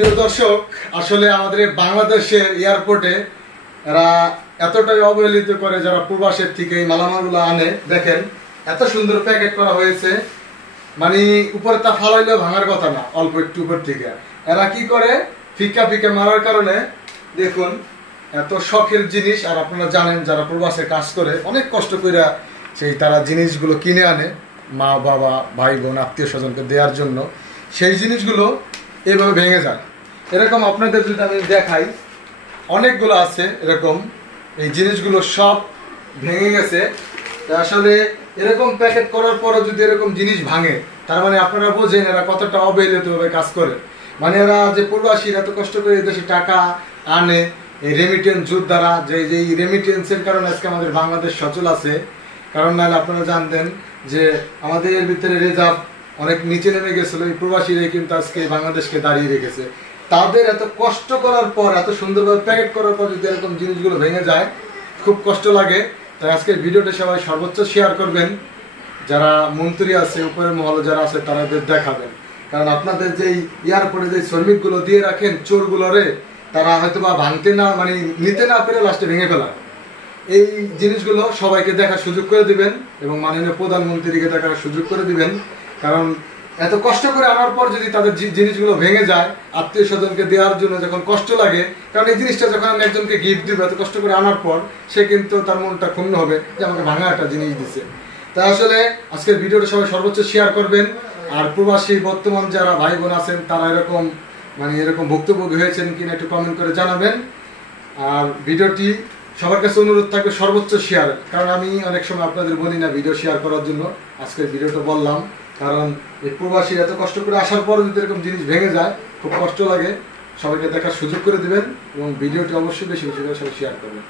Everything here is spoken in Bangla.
প্রিয় দর্শক, আসলে আমাদের বাংলাদেশের এয়ারপোর্টে এরা এতটাই অবহেলিত করে যারা প্রবাসের থেকে এই মালামালগুলো আনে। দেখেন এত সুন্দর প্যাকেট করা হয়েছে, মানে উপরে তা ফালাইলেও ভাঙার কথা না, অল্প একটু উপর থেকে। এরা কি করে, ফিকা ফিকা মারার কারণে দেখুন এত শখের জিনিস। আর আপনারা জানেন যারা প্রবাসে কাজ করে অনেক কষ্ট করে সেই তারা জিনিসগুলো কিনে আনে মা বাবা ভাই বোন আত্মীয় স্বজনকে দেওয়ার জন্য, সেই জিনিসগুলো এভাবে ভেঙে যায়। এরকম আপনাদের যদি আমি দেখাই, অনেকগুলো আছে এরকম, এই জিনিসগুলো সব ভেঙে গেছে। আসলে এরকম প্যাকেট করার পরও যদি এরকম জিনিস ভাঙে, তার মানে আপনারা বোঝেন এরা কতটা অবহেলিতভাবে কাজ করে। মানে এরা যে প্রবাসীরা এত কষ্ট করে দেশে টাকা আনে এই রেমিটেন্স যোদ্ধারা, যে এই রেমিটেন্সের কারণে আজকে আমাদের বাংলাদেশ সচল আছে। কারণ নাহলে আপনারা জানতেন যে আমাদের এর ভিতরে রিজার্ভ অনেক নিচে নেমে গেছিল, এই প্রবাসীরাই কিন্তু আজকে বাংলাদেশকে দাঁড়িয়ে রেখেছে। তাদের এত কষ্ট করার পর, এত সুন্দরভাবে প্যাকেট করার পর যদি এরকম জিনিসগুলো ভেঙে যায়, খুব কষ্ট লাগে। তাই আজকের ভিডিওটা সবাই সর্বোচ্চ শেয়ার করবেন, যারা মন্ত্রী আছে উপরের মহলে যারা আছে তাদের দেখাবেন। কারণ আপনাদের যে এয়ারপোর্টে যে শ্রমিকগুলো দিয়ে রাখেন চোরগুলোরে, তারা হয়তো বা ভাঙতে না মানে নিতে না পেরে লাস্টে ভেঙে ফেলায়। এই জিনিসগুলো সবাইকে দেখার সুযোগ করে দিবেন এবং মাননীয় প্রধানমন্ত্রীকে দেখার সুযোগ করে দিবেন। কারণ এত কষ্ট করে আনার পর যদি তাদের জিনিসগুলো ভেঙে যায়, আত্মীয় স্বজনকে দেওয়ার জন্য যখন কষ্ট লাগে, কারণ এই জিনিসটা যখন আমি একজনকে গিফট দিব এত কষ্ট করে আনার পর, সে কিন্তু তার মনটা ক্ষুণ্ণ হবে যে আমাকে ভাঙা একটা জিনিস দিচ্ছে। তাই আসলে আজকের ভিডিওটা সবাই সর্বোচ্চ শেয়ার করবেন। আর প্রবাসী বর্তমান যারা ভাই বোন আছেন তারা এরকম মানে এরকম ভুক্তভোগী হয়েছেন কিনা একটু কমেন্ট করে জানাবেন। আর ভিডিওটি সবার কাছে অনুরোধ থাকবে সর্বোচ্চ শেয়ার, কারণ আমি অনেক সময় আপনাদের বলি না ভিডিও শেয়ার করার জন্য, আজকের ভিডিওটা বললাম। কারণ এই প্রবাসী এত কষ্ট করে আসার পর যদি এরকম জিনিস ভেঙে যায়, খুব কষ্ট লাগে। সবাইকে দেখার সুযোগ করে দিবেন এবং ভিডিওটি অবশ্যই বেশি বেশি করে সবাই শেয়ার করবেন।